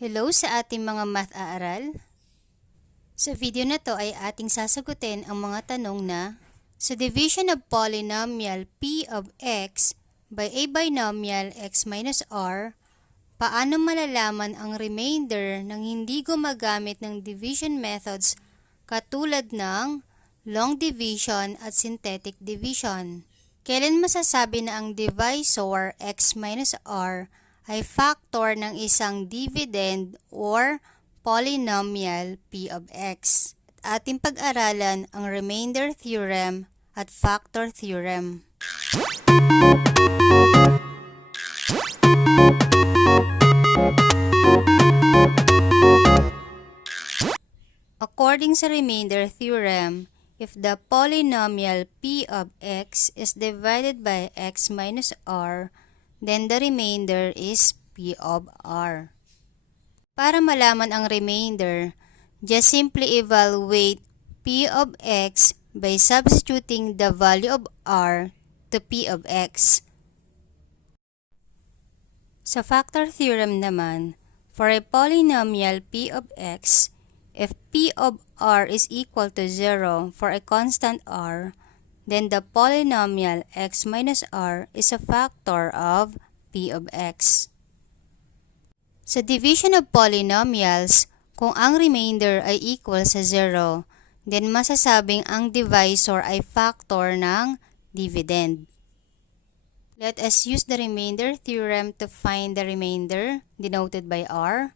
Hello sa ating mga math-aaral. Sa video na to ay ating sasagutin ang mga tanong na sa division of polynomial p of x by a binomial x minus r, paano malalaman ang remainder nang hindi gumagamit ng division methods katulad ng long division at synthetic division? Kailan masasabi na ang divisor x minus r ay factor ng isang dividend or polynomial p of x? At ating pag-aralan ang remainder theorem at factor theorem. According sa remainder theorem, if the polynomial p of x is divided by x minus r, then the remainder is p of r. Para malaman ang remainder, just simply evaluate p of x by substituting the value of r to p of x. Sa factor theorem naman, for a polynomial p of x, if p of r is equal to 0 for a constant r, then the polynomial x minus r is a factor of p of x. Sa division of polynomials, kung ang remainder ay equal sa 0, then masasabing ang divisor ay factor ng dividend. Let us use the remainder theorem to find the remainder, denoted by r.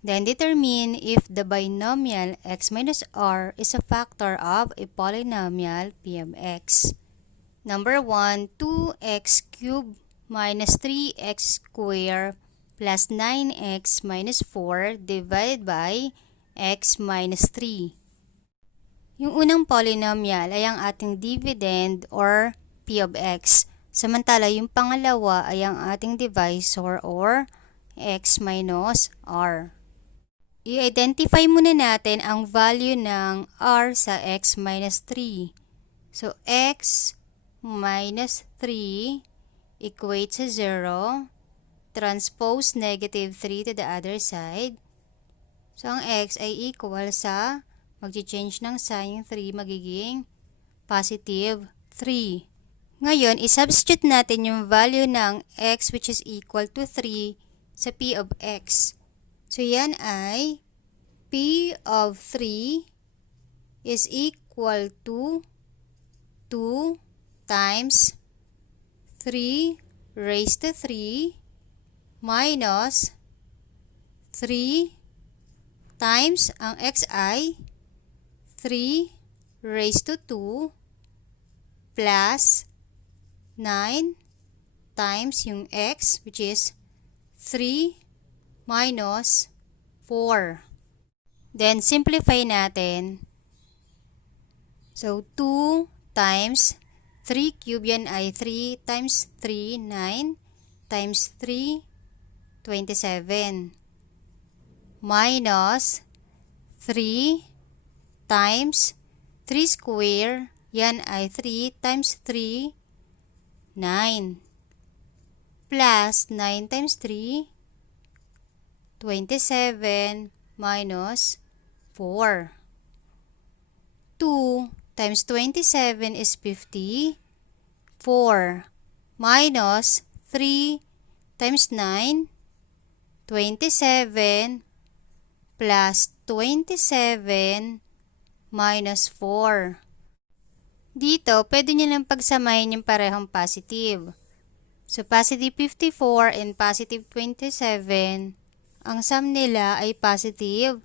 Then determine if the binomial x minus r is a factor of a polynomial p of x. Number 1, 2x cubed minus 3x squared plus 9x minus 4 divided by x minus 3. Yung unang polynomial ay ang ating dividend or p of x. Samantala yung pangalawa ay ang ating divisor or x minus r. I-identify muna natin ang value ng r sa x minus 3. So, x minus 3 equates sa 0. Transpose negative 3 to the other side. So, ang x ay equal sa, mag-change ng sign, yung 3 magiging positive 3. Ngayon, i-substitute natin yung value ng x which is equal to 3 sa p of x. So, yan ay p of 3 is equal to 2 times 3 raised to 3 minus 3 times ang x ay 3 raised to 2 plus 9 times yung x which is 3 minus 4. Then, simplify natin. So, 2 times 3 cube, yan ay 3 times 3, 9 times 3, 27. Minus 3 times 3 square, yan ay 3 times 3, 9. Plus 9 times 3, 27 minus 4. 2 times 27 is 50. 4 minus 3 times 9, 27 plus 27 minus 4. Dito, pwede nyo lang pagsamahin yung parehong positive. So, positive 54 and positive 27, ang sum nila ay positive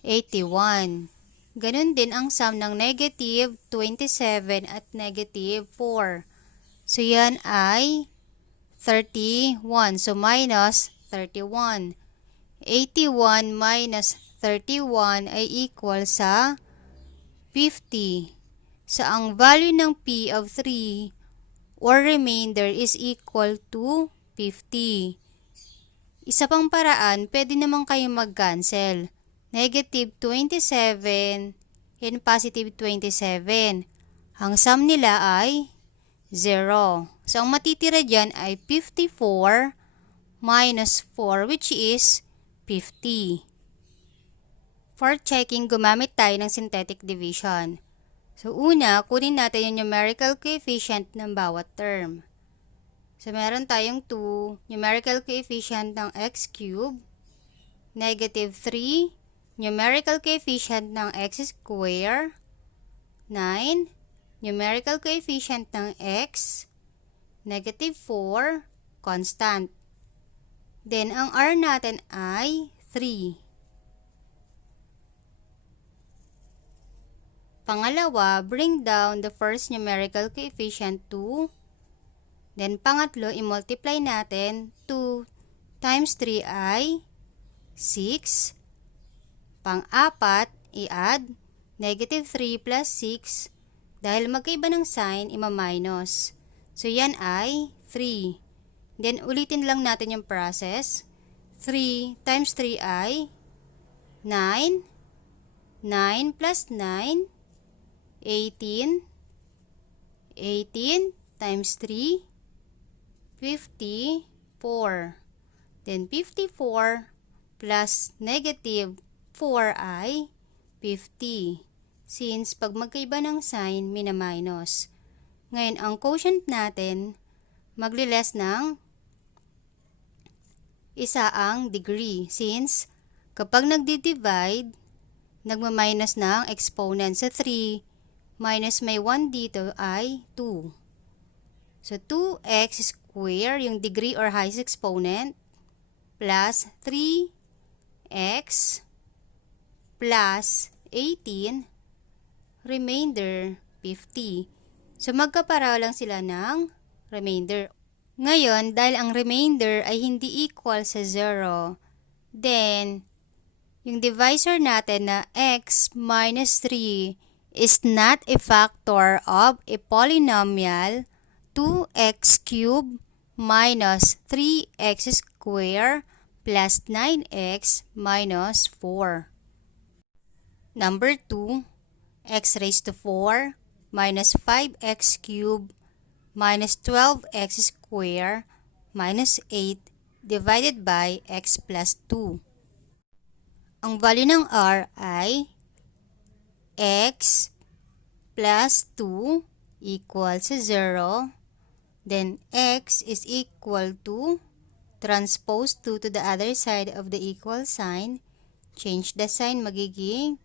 81. Ganun din ang sum ng negative 27 at negative 4. So, yan ay 31. So, minus 31. 81 minus 31 ay equal sa 50. So, ang value ng p of 3 or remainder is equal to 50. Isa pang paraan, pwede naman kayong mag-cancel. Negative 27 and positive 27. Ang sum nila ay 0. So, ang matitira dyan ay 54 minus 4 which is 50. For checking, gumamit tayo ng synthetic division. So una, kunin natin yung numerical coefficient ng bawat term. So meron tayong 2, numerical coefficient ng x cube, negative 3, numerical coefficient ng x square, 9, numerical coefficient ng x, negative 4, constant. Then, ang r natin ay 3. Pangalawa, bring down the first numerical coefficient 2. Then, pangatlo, i-multiply natin. 2 times 3 ay 6. Pang-apat, i-add negative 3 plus 6. Dahil magkaiba ng sign, ima-minus. So, yan ay 3. Then, ulitin lang natin yung process. 3 times 3 ay 9. 9 plus 9, 18. 18 times 3, 54. Then, 54 plus negative 4 ay 50. Since pag magkaiba ng sign, mina-minus. Ngayon, ang quotient natin, magli-less ng isa ang degree. Since, kapag nagdi-divide, nagma-minus ng exponent. Sa 3, minus may 1 dito ay 2. So, 2x square, yung degree or highest exponent, plus 3x plus 18, remainder 50. So, magkapareho lang sila ng remainder. Ngayon, dahil ang remainder ay hindi equal sa 0, then, yung divisor natin na x minus 3 is not a factor of a polynomial 2x cubed minus 3x squared plus 9x minus 4. Number 2, x raised to 4 minus 5x cubed minus 12x squared minus 8 divided by x plus 2. Ang value ng r ay x plus 2 equals 0. Then, x is equal to, transpose 2 to the other side of the equal sign. Change the sign, magiging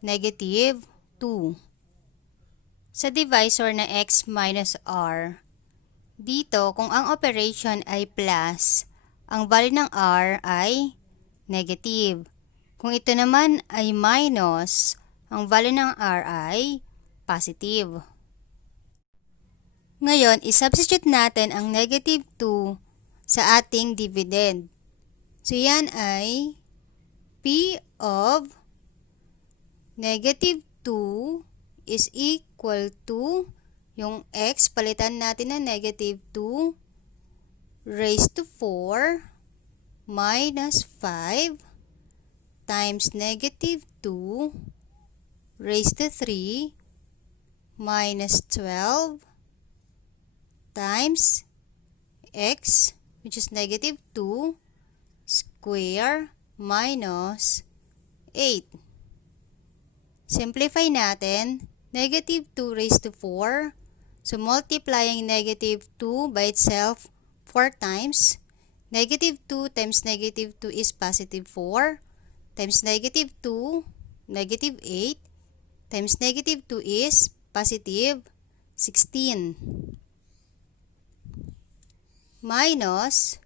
negative 2. Sa divisor na x minus r, dito, kung ang operation ay plus, ang value ng r ay negative. Kung ito naman ay minus, ang value ng r ay positive. Ngayon, isubstitute natin ang negative 2 sa ating dividend. So, yan ay p of negative 2 is equal to yung x, palitan natin na negative 2 raised to 4 minus 5 times negative 2 raised to 3 minus 12 times x, which is negative 2 square minus 8. Simplify natin, negative 2 raised to 4. So, multiplying negative 2 by itself 4 times. Negative 2 times negative 2 is positive 4 times negative 2, negative 8 times negative 2 is positive 16 minus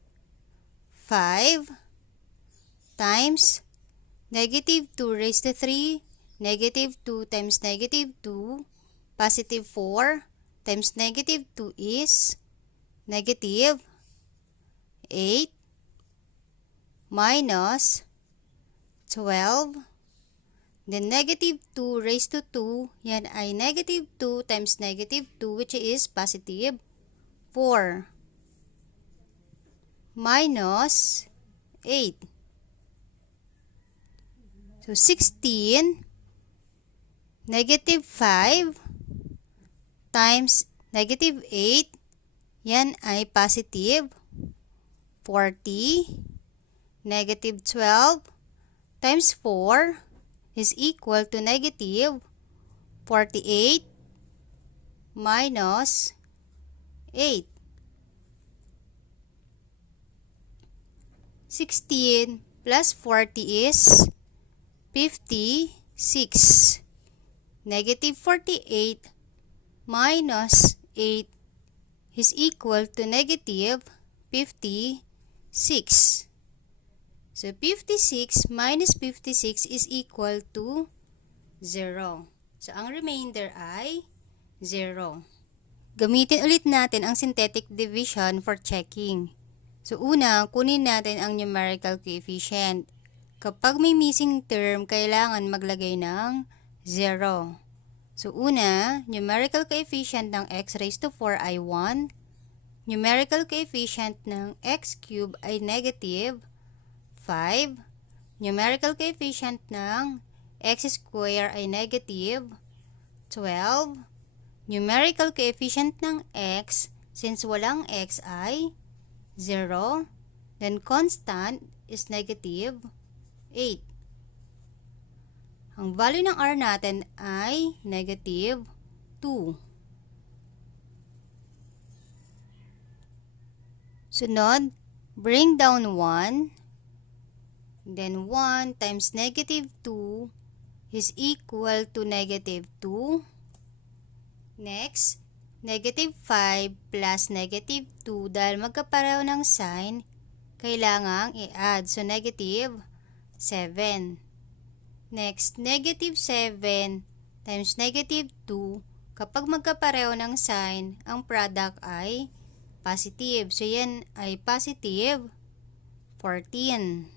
5 times negative 2 raised to 3, negative 2 times negative 2, positive 4 times negative 2 is negative 8 minus 12. Then, negative 2 raised to 2, yan ay negative 2 times negative 2, which is positive 4. Minus 8. So, 16, negative 5, times negative 8, yan ay positive 40. Negative 12 times 4 is equal to negative 48 minus 8. 16 plus 40 is 56. Negative 48 minus 8 is equal to negative 56. So 56 minus 56 is equal to 0. So ang remainder ay 0. Gamitin ulit natin ang synthetic division for checking. So una, kunin natin ang numerical coefficient. Kapag may missing term, kailangan maglagay ng 0. So una, numerical coefficient ng x raised to 4 ay 1. Numerical coefficient ng x cube ay negative 5. Numerical coefficient ng x square ay negative 12. Numerical coefficient ng x, since walang x ay 0. Then constant is negative 8. Ang value ng r natin ay negative 2. Sunod, bring down 1. Then 1 times negative 2 is equal to negative 2. Next, negative 5 plus negative 2, dahil magkapareho ng sign, kailangang i-add. So, negative 7. Next, negative 7 times negative 2, kapag magkapareho ng sign, ang product ay positive. So, yan ay positive 14.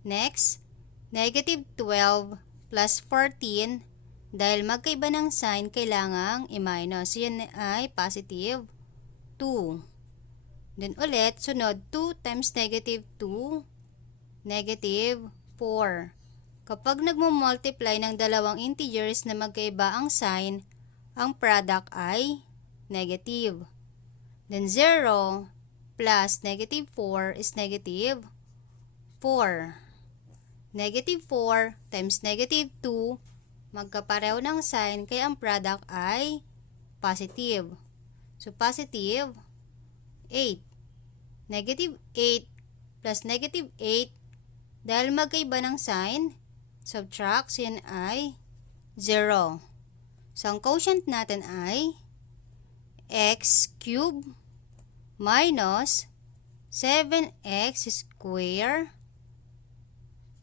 Next, negative 12 plus 14, dahil magkaiba ng sign, kailangang i-minus. So, yan ay positive 2. Then ulit, sunod, 2 times negative 2, negative 4. Kapag nagmo-multiply ng dalawang integers na magkaiba ang sign, ang product ay negative. Then 0 plus negative 4 is negative 4. Negative 4 times negative 2, magkapareho ng sign, kaya ang product ay positive. So, positive 8. Negative 8 plus negative 8, dahil magkaiba ng sign, subtract, so yan ay 0. So, ang quotient natin ay x cube minus 7x square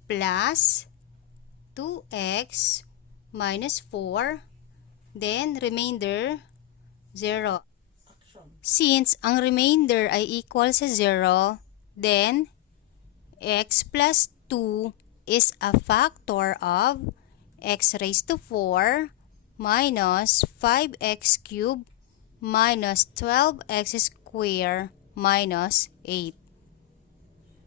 plus 2x minus 4, then remainder 0. Since ang remainder ay equal sa 0, then x plus 2 is a factor of x raised to 4 minus 5x cubed minus 12x square minus 8.